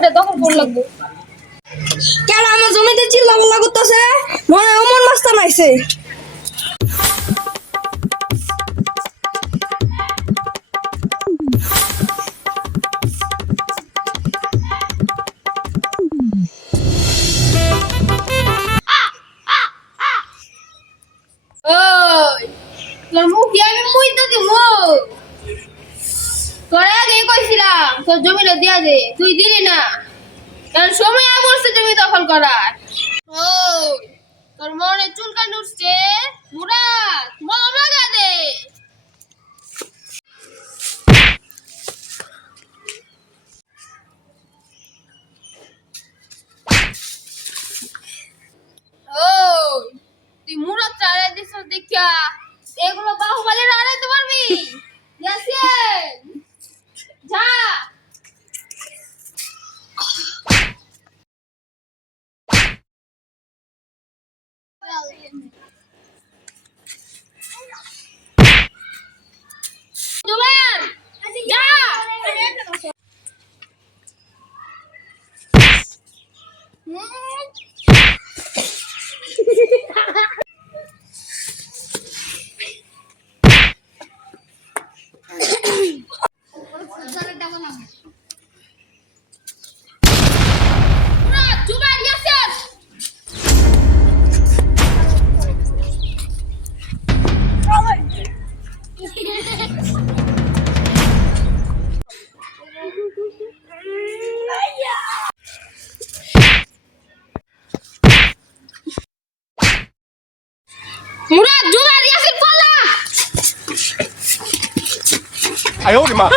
জমিটা দখল করে লাগবো। কেন আমার জমিতে চিল্লাপাল্লা করতেছে? মনে হয় অমন মাস্তান আইছে। ওই তোর মুখ দিয়ে আমি মুই তো দিব। তোর আগে কইছিলাম তোর জমিটা দিয়া দে, তুই দিলি না। কারণ সময় বলছে জমি দখল করার। ওই তোর মনে চুলকান উঠছে, মুরাদ মলম লাগা দে। ওই তুই মুরাদ আড়াই দিছ দেখিয়া এগুলো বাহুবলীর আড়াইতে পারবি? ইয়াসিন যা। জুবান যা। মুরাদ জুবান ইয়াসিন মুরাদ জুবান ইয়াসিন পালা। 哎呦我的妈！